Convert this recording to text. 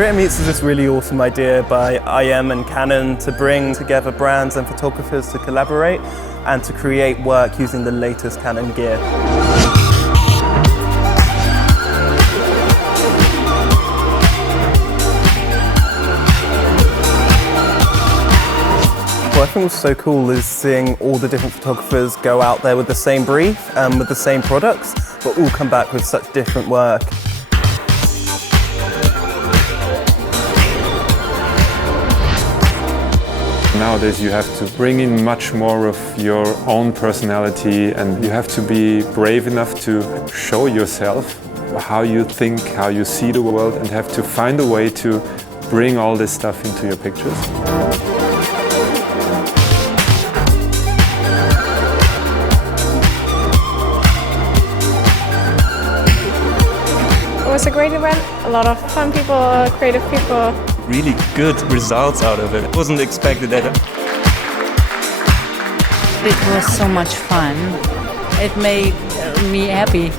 Creator Meets is this really awesome idea by EyeEm and Canon to bring together brands and photographers to collaborate and to create work using the latest Canon gear. What I think was so cool is seeing all the different photographers go out there with the same brief and with the same products, but all come back with such different work. Nowadays you have to bring in much more of your own personality, and you have to be brave enough to show yourself how you think, how you see the world, and have to find a way to bring all this stuff into your pictures. It was a great event, a lot of fun people, creative people. Really good results out of it. Wasn't expected that. It was so much fun. It made me happy.